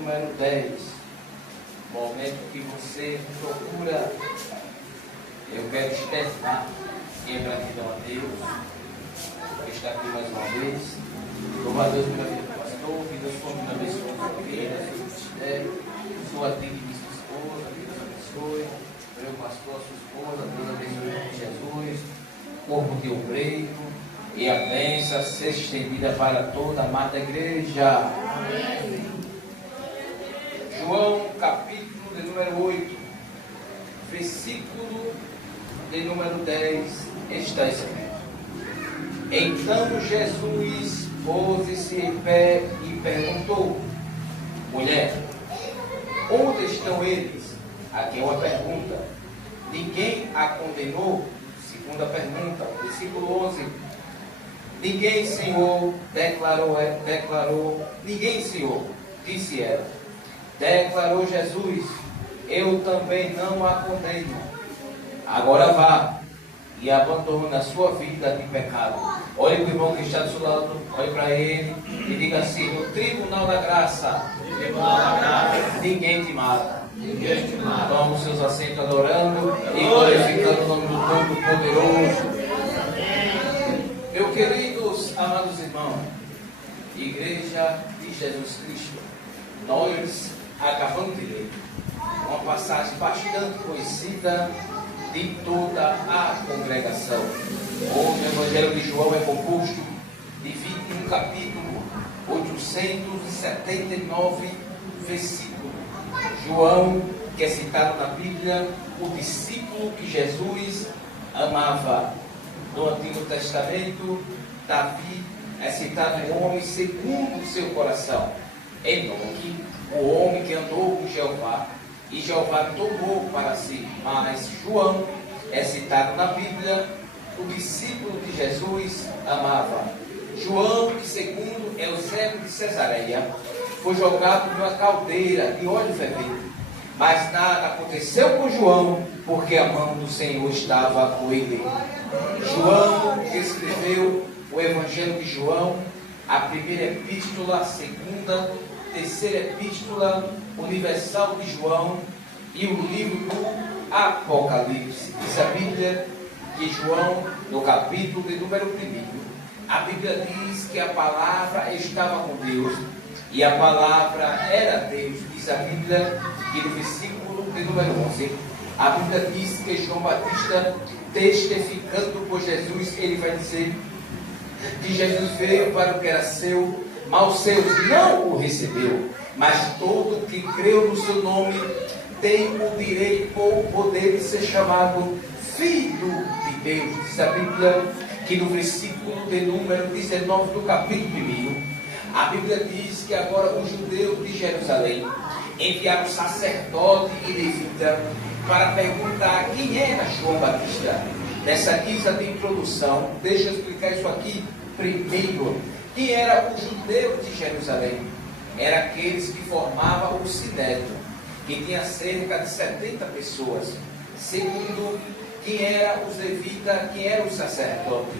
número 10. Momento que você procura. Eu quero externar minha gratidão a Deus por estar aqui mais uma vez. Louvo a Deus pela vida do pastor, que Deus continue abençoando a sua vida, seu ministério, sua digníssima esposa, que Deus abençoe. Meu pastor, a sua esposa, Deus abençoe em Jesus, corpo de obreiro, e a bênção seja estendida para toda a amada igreja. Amém. João, capítulo de número 8, versículo de número 10, está escrito: Então Jesus pôs-se em pé e perguntou: Mulher, onde estão eles? Aqui é uma pergunta. Ninguém a condenou? Segunda pergunta, versículo 11. Ninguém, Senhor, declarou. Ninguém, Senhor, disse ela. Declarou Jesus: Eu também não a condeno. Agora vá e abandone a sua vida de pecado. Olhe para o irmão que está do seu lado, olhe para ele e diga assim: No tribunal da graça, ninguém te mata. Toma os seus assentos adorando e glorificando o nome do Todo-Poderoso. Meus queridos, amados irmãos, Igreja de Jesus Cristo, nós acabamos de ler uma passagem bastante conhecida de toda a congregação. O Evangelho de João é composto de 21 capítulos, 879 versículos. João, que é citado na Bíblia, o discípulo que Jesus amava. No Antigo Testamento, Davi é citado um homem segundo o seu coração. Enoque, o homem que andou com Jeová, e Jeová tomou para si. Mas João é citado na Bíblia, o discípulo de Jesus amava. João, que segundo Eusébio de Cesareia, foi jogado numa caldeira de óleo fervente. Mas nada aconteceu com João, porque a mão do Senhor estava com ele. João, que escreveu o Evangelho de João, a primeira epístola, a segunda, terceira epístola universal de João e o livro do Apocalipse. Diz a Bíblia que João, no capítulo de número 1, a Bíblia diz que a palavra estava com Deus e a palavra era Deus. Diz a Bíblia que no versículo de número 11, a Bíblia diz que João Batista, testificando por Jesus, ele vai dizer que Jesus veio para o que era seu, mas os seus não o recebeu, mas todo que creu no seu nome tem o direito ou o poder de ser chamado Filho de Deus. Diz a Bíblia que no versículo de número 19 do capítulo 1, a Bíblia diz que agora os judeus de Jerusalém enviaram sacerdote e levita para perguntar quem era João Batista. Nessa guisa de introdução, deixa eu explicar isso aqui primeiro. Quem era o judeu de Jerusalém? Era aqueles que formavam o Sinédrio, que tinha cerca de 70 pessoas. Segundo, quem era os levitas, quem era o sacerdote?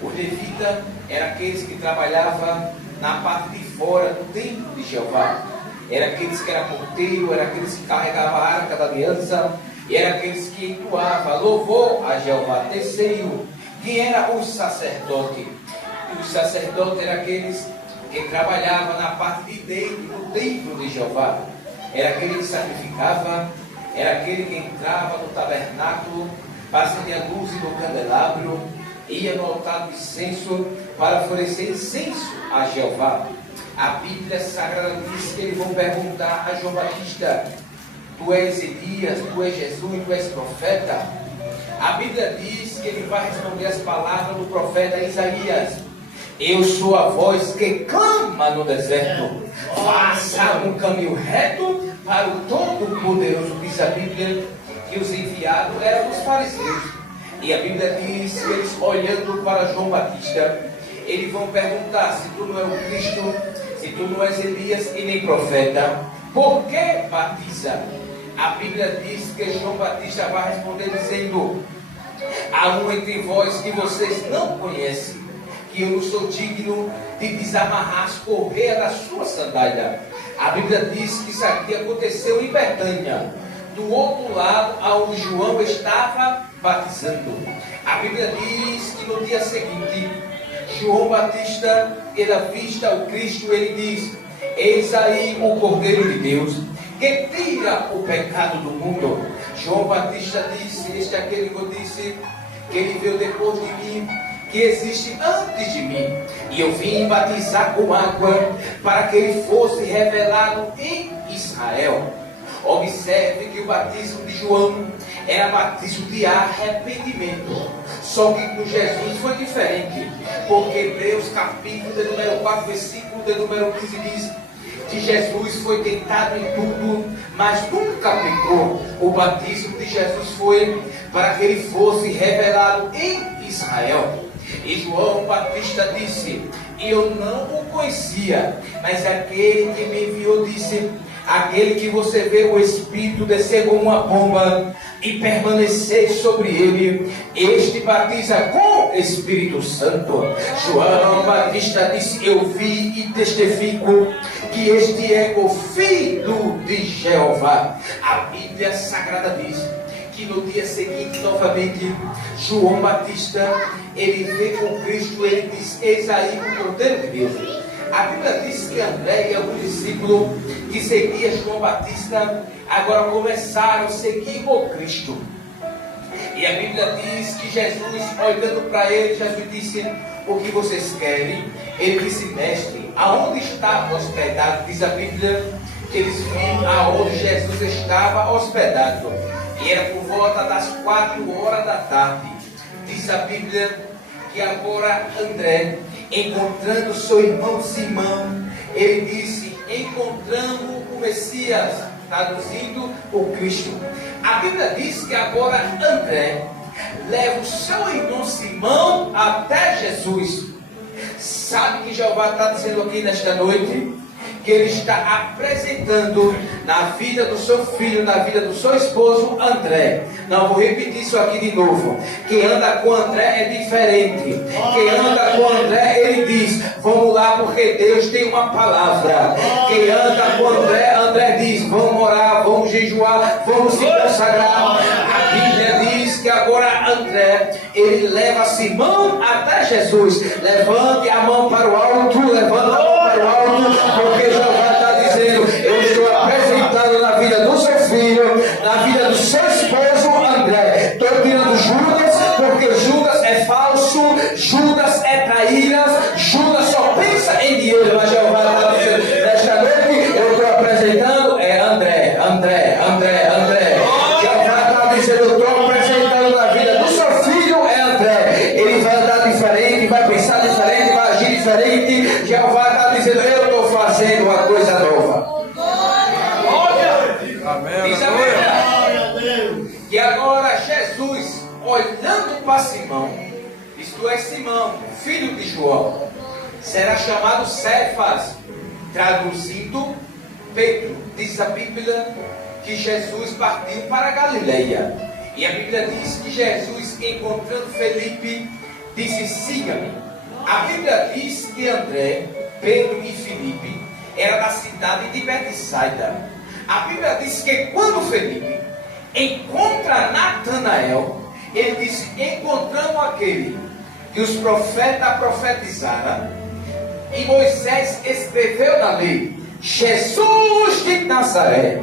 O levita era aqueles que trabalhavam na parte de fora do templo de Jeová. Era aqueles que eram porteiro, era aqueles que carregavam a arca da aliança, e era aqueles que entoavam louvor a Jeová. Terceiro, quem era o sacerdote? Os sacerdotes eram aqueles que trabalhavam na parte de dentro do templo de Jeová. Era aquele que sacrificava, era aquele que entrava no tabernáculo, acender a luz do candelabro, ia no altar do incenso para oferecer incenso a Jeová. A Bíblia Sagrada diz que eles vão perguntar a João Batista: Tu és Elias, tu és Jesus, tu és profeta? A Bíblia diz que ele vai responder as palavras do profeta Isaías: Eu sou a voz que clama no deserto, faça um caminho reto para o Todo-Poderoso. Diz a Bíblia que os enviados eram os fariseus. E a Bíblia diz que eles, olhando para João Batista, eles vão perguntar: se tu não é o Cristo, se tu não és Elias e nem profeta, por que batiza? A Bíblia diz que João Batista vai responder dizendo: há um entre vós que vocês não conhecem, que eu não sou digno de desamarrar as correias da sua sandália. A Bíblia diz que isso aqui aconteceu em Betânia, do outro lado aonde João estava batizando. A Bíblia diz que no dia seguinte, João Batista, ele avista o Cristo, ele diz: eis aí o Cordeiro de Deus, que tira o pecado do mundo. João Batista disse, este é aquele que eu disse, que ele veio depois de mim, que existe antes de mim, e eu vim batizar com água, para que ele fosse revelado em Israel. Observe que o batismo de João era batismo de arrependimento. Só que com Jesus foi diferente, porque Hebreus capítulo de número 4, versículo de número 15 diz que Jesus foi tentado em tudo, mas nunca pecou. O batismo de Jesus foi para que ele fosse revelado em Israel. E João Batista disse: eu não o conhecia, mas aquele que me enviou disse: aquele que você vê o Espírito descer como uma pomba e permanecer sobre ele, este batiza com Espírito Santo. João Batista disse: eu vi e testifico que este é o Filho de Jeová. A Bíblia Sagrada diz que no dia seguinte, novamente, João Batista, ele vê com Cristo, ele diz: eis aí o Cordeiro de Deus. A Bíblia diz que André e algum discípulo que seguia João Batista, agora começaram a seguir o Cristo. E a Bíblia diz que Jesus, olhando para ele, Jesus disse: o que vocês querem? Ele disse: mestre, aonde está hospedado? Diz a Bíblia que eles viram aonde Jesus estava hospedado. E era por volta das 4 horas da tarde. Diz a Bíblia que agora André, encontrando seu irmão Simão, ele disse: encontramos o Messias, traduzindo o Cristo. A Bíblia diz que agora André leva o seu irmão Simão até Jesus. Sabe que Jeová está dizendo aqui nesta noite? Que ele está apresentando na vida do seu filho, na vida do seu esposo André. Não, vou repetir isso aqui de novo. Quem anda com André é diferente. Quem anda com André, ele diz: vamos lá, porque Deus tem uma palavra. Quem anda com André, André diz: vamos orar, vamos jejuar, vamos se consagrar. A Bíblia diz que agora André, ele leva Simão até Jesus. Levante a mão para o alto, levanta a mão para o alto, porque Jeová está dizendo: eu estou apresentando na vida do seu filho, na vida do seu esposo André. Estou tirando Judas, porque Judas é falso, Judas é traíra, Judas só pensa em dinheiro. Mas Jeová está dizendo: nesta noite eu estou apresentando André. Jeová está dizendo: eu estou apresentando na vida do seu filho André. Ele vai andar diferente, vai pensar diferente, vai agir diferente. Jeová está dizendo: eu estou fazendo uma coisa nova. Diz a Bíblia que agora Jesus, olhando para Simão, isto é Simão, filho de João, será chamado Cefas, traduzindo Pedro. Diz a Bíblia que Jesus partiu para a Galileia. E a Bíblia diz que Jesus, encontrando Felipe, disse: siga-me. A Bíblia diz que André, Pedro e Felipe era da cidade de Betsaida. A Bíblia diz que quando Felipe encontra Natanael, ele disse: encontramos aquele que os profetas profetizaram e Moisés escreveu na lei, Jesus de Nazaré,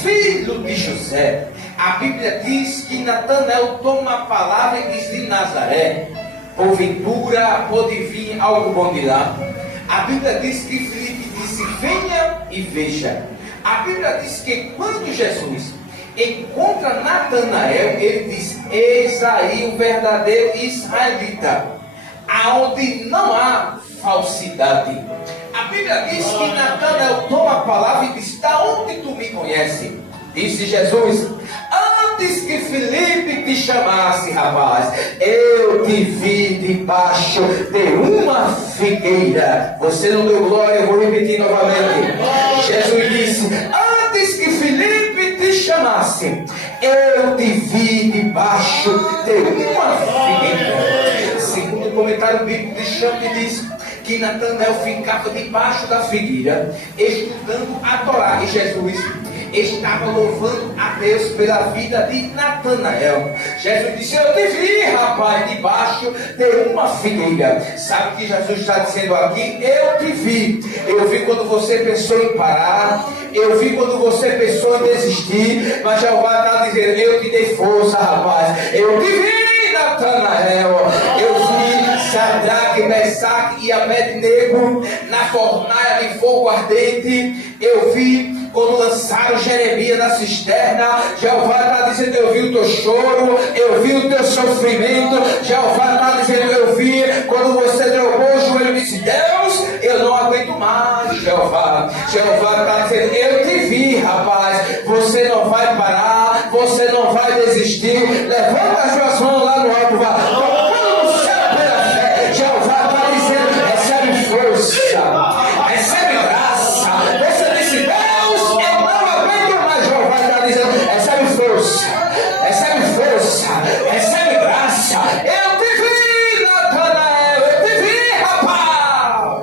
filho de José. A Bíblia diz que Natanael toma a palavra e diz: de Nazaré, porventura pode vir algo bom de lá? A Bíblia diz que Filipe disse: venha e veja. A Bíblia diz que quando Jesus encontra Natanael, ele diz: eis aí o verdadeiro israelita, aonde não há falsidade. A Bíblia diz que Natanael toma a palavra e diz: da onde tu me conheces? Disse Jesus: antes que Filipe te chamasse, rapaz, eu te vi debaixo de uma figueira. Você não deu glória, eu vou repetir novamente. Jesus disse: antes que Filipe te chamasse, eu te vi debaixo de uma figueira. Segundo o comentário bíblico de Champ, diz que Natanael ficava debaixo da figueira, estudando a Torá. E Jesus estava louvando a Deus pela vida de Natanael. Jesus disse: eu te vi, rapaz, debaixo de uma figueira. Sabe o que Jesus está dizendo aqui? Eu te vi. Eu vi quando você pensou em parar. Eu vi quando você pensou em desistir. Mas Jeová está dizendo: eu te dei força, rapaz. Eu te vi, Natanael. Eu vi Sadraque, Mesaque e Abednego na fornalha de fogo ardente. Eu vi quando lançaram Jeremias na cisterna. Jeová está dizendo: eu vi o teu choro, eu vi o teu sofrimento. Jeová está dizendo: eu vi quando você derrubou o joelho e disse: Deus, eu não aguento mais. Jeová está dizendo: eu te vi, rapaz. Você não vai parar, você não vai desistir. Levanta as suas mãos lá no alto, vá. Tocando no céu pela fé. Jeová está dizendo: recebe força, recebe graça. Você disse: Deus, eu não aguento mais. Jeová está dizendo: recebe força, recebe força, recebe graça. Eu te vi, Natanael, eu te vi, rapaz.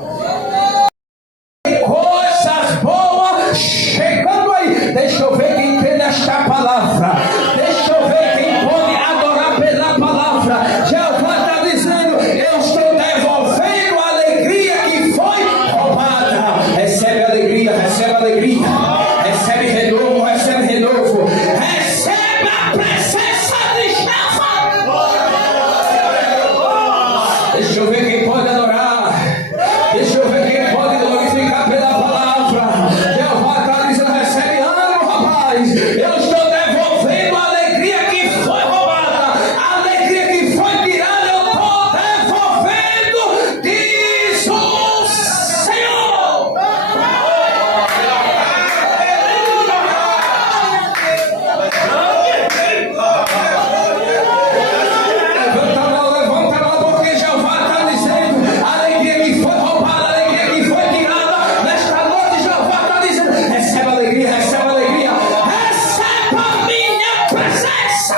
Coisas boas chegando aí. Deixa eu ver quem entende esta palavra. Deixa eu ver quem pode adorar pela palavra. Jeová está dizendo: eu estou devolvendo a alegria que foi roubada. Recebe alegria, recebe alegria. Recebe renovo, recebe renovo. Recebe a presença de Jeová. Deixa eu ver quem pode adorar. Deixa eu ver quem pode glorificar pela palavra. Jeová está dizendo: recebe ânimo, rapaz. Eu estou devolvendo a alegria que foi roubada. A alegria que foi tirada, eu estou devolvendo. Diz o Senhor. Levanta a mão, porque Jeová está dizendo: a alegria que foi roubada, a alegria que foi tirada, nesta noite Jeová está dizendo: recebe alegria, recebe alegria, receba a minha presença.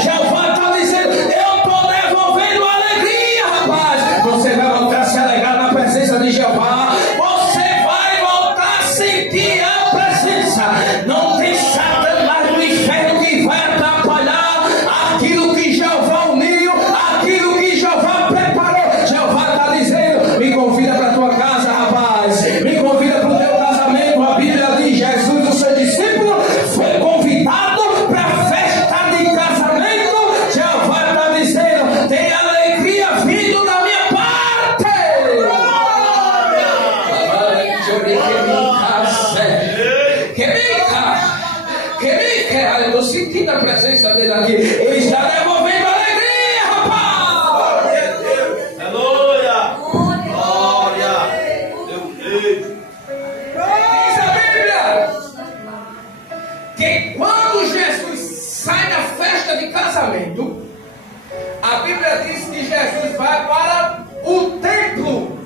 Jeová está dizendo: eu estou devolvendo a alegria, rapaz. Você vai voltar a se alegrar na presença de Jeová. Você vai voltar a sentir a presença. Não tem Satanás no inferno que vai atrapalhar aquilo que Jeová uniu, aquilo que Jeová preparou. Jeová está dizendo: me convida para a tua casa, rapaz. Me convida para o teu casamento. A Bíblia diz: Jesus, o seu discípulo, foi convidado para a festa de casamento. Jeová está dizendo: tem alegria vindo da minha parte. Eu estou sentindo a presença dele aqui. Ele está devolvendo alegria, rapaz. Aleluia! Glória! Diz a Bíblia que quando Jesus sai da festa de casamento, a Bíblia diz que Jesus vai para o templo.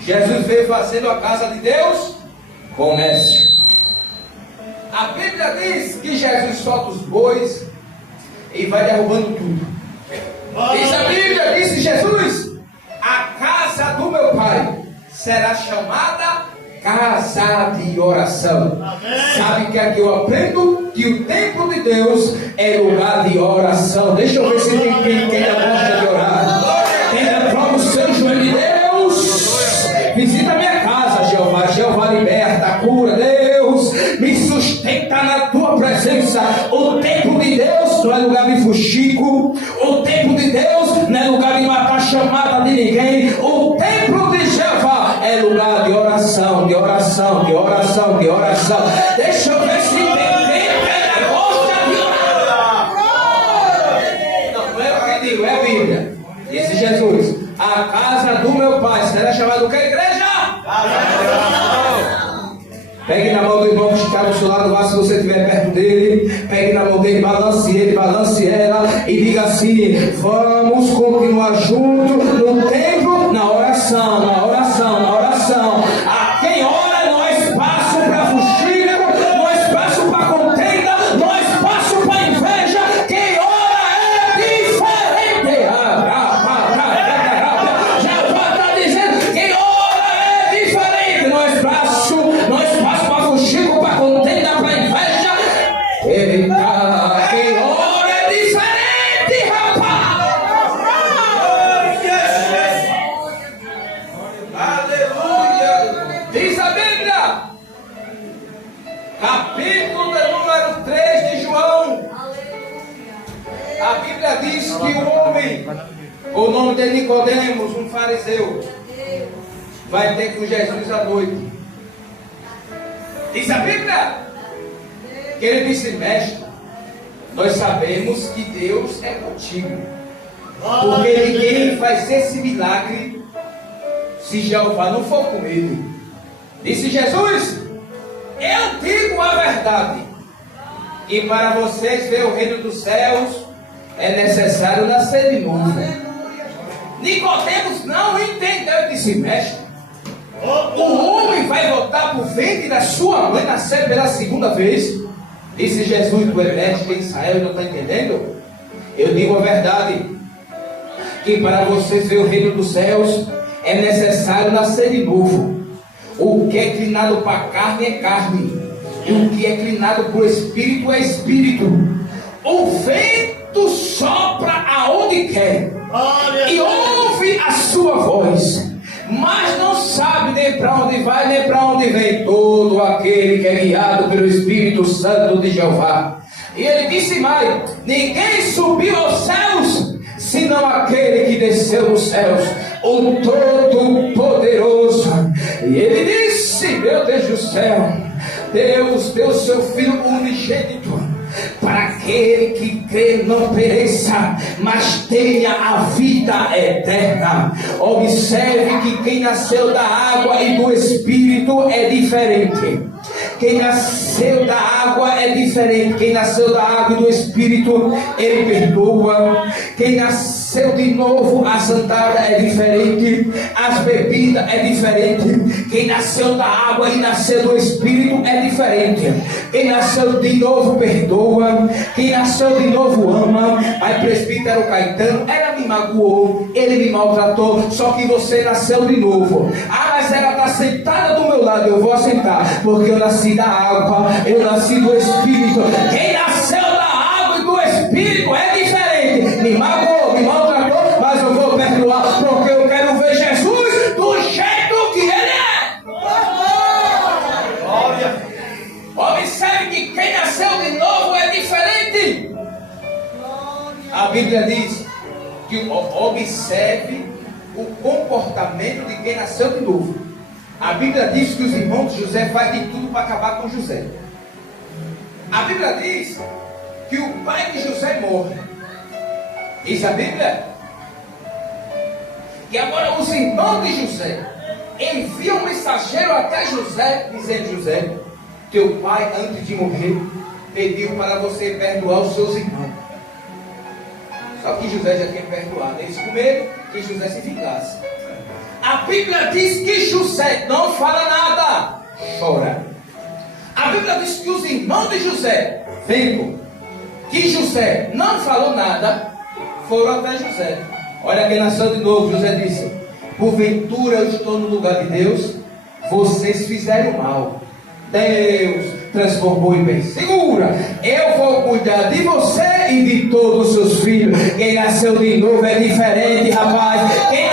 Jesus veio fazendo a casa de Deus comércio. A Bíblia diz que Jesus solta os bois e vai derrubando tudo. Diz a Bíblia, disse Jesus: a casa do meu pai será chamada casa de oração. Sabe que aqui eu aprendo que o templo de Deus é lugar de oração. Deixa eu ver se tem quem gosta de orar. Quem prova o seu joelho de Deus. Visita a minha casa, Jeová. Jeová liberta, cura, Deus. Me sustenta na tua presença. O templo de Deus não é lugar de fuxico. O templo de Deus não é lugar de matar chamada de ninguém. O templo de Jeová é lugar de oração, de oração, de oração, de oração. Deixa eu ver se tem quem gosta de orar. Não é o que digo, é a Bíblia. Disse Jesus: a casa do meu pai será chamada o que, igreja? Pegue na mão do irmão que está do seu lado, lá se você estiver perto dele. Pegue na mão dele, balance ele, balance ela e diga assim: vamos continuar juntos no templo, na oração, na oração, na oração. A quem ora não há espaço para fuxico, não há espaço para contenda, não há espaço para inveja. Quem ora é diferente. capítulo de número 3 de João. A Bíblia diz que o homem, o nome de Nicodemos, um fariseu, vai ter com Jesus à noite. Diz a Bíblia que ele disse: mestre, nós sabemos que Deus é contigo, porque ninguém faz esse milagre se Jeová não for com ele. Disse Jesus: eu digo a verdade, e para vocês ver o reino dos céus é necessário nascer de novo. Nicodemos não entendeu e disse: mestre, o homem vai voltar para o ventre da sua mãe, nascer pela segunda vez? Disse Jesus: tu é médico em Israel e não está entendendo? Eu digo a verdade, que para vocês ver o reino dos céus é necessário nascer de novo. O que é inclinado para a carne é carne, e o que é inclinado para o espírito é espírito. O vento sopra aonde quer e ouve a sua voz, mas não sabe nem para onde vai nem para onde vem. Todo aquele que é guiado pelo Espírito Santo de Jeová. E ele disse mais: ninguém subiu aos céus senão aquele que desceu dos céus, o Todo-Poderoso. E ele disse: meu Deus do céu, Deus deu seu Filho unigênito para aquele que crê não pereça, mas tenha a vida eterna. Observe que quem nasceu da água e do Espírito é diferente. Quem nasceu da água é diferente. Quem nasceu da água e do Espírito, ele perdoa. Quem nasceu de novo, a sandália é diferente, as bebidas é diferente. Quem nasceu da água e nasceu do Espírito é diferente. Quem nasceu de novo perdoa. Quem nasceu de novo ama. Mas presbítero Caetano, ela me magoou, ele me maltratou, só que você nasceu de novo. Ah, mas ela está sentada do meu lado, eu vou assentar, porque eu nasci da água, eu nasci do Espírito. Quem nasceu da água e do Espírito é diferente. Me magoou, me maltratou, mas eu vou perdoar, porque eu quero ver Jesus do jeito que ele é. Glória. Observe que quem nasceu de novo é diferente. A Bíblia diz que observe o comportamento de quem nasceu de novo. A Bíblia diz que os irmãos de José fazem de tudo para acabar com José. A Bíblia diz que o pai de José morre. Diz a Bíblia que agora os irmãos de José enviam um mensageiro até José, dizendo: José, teu pai antes de morrer pediu para você perdoar os seus irmãos. Só que José já tinha perdoado. Eles com medo que José se vingasse. A Bíblia diz que José não fala nada, chora. A Bíblia diz que os irmãos de José, vendo que José não falou nada, foram até José. Olha quem nasceu de novo. José disse: porventura eu estou no lugar de Deus? Vocês fizeram mal, Deus transformou em bem. Segura, eu vou cuidar de você e de todos os seus filhos. Quem nasceu de novo é diferente, rapaz. Quem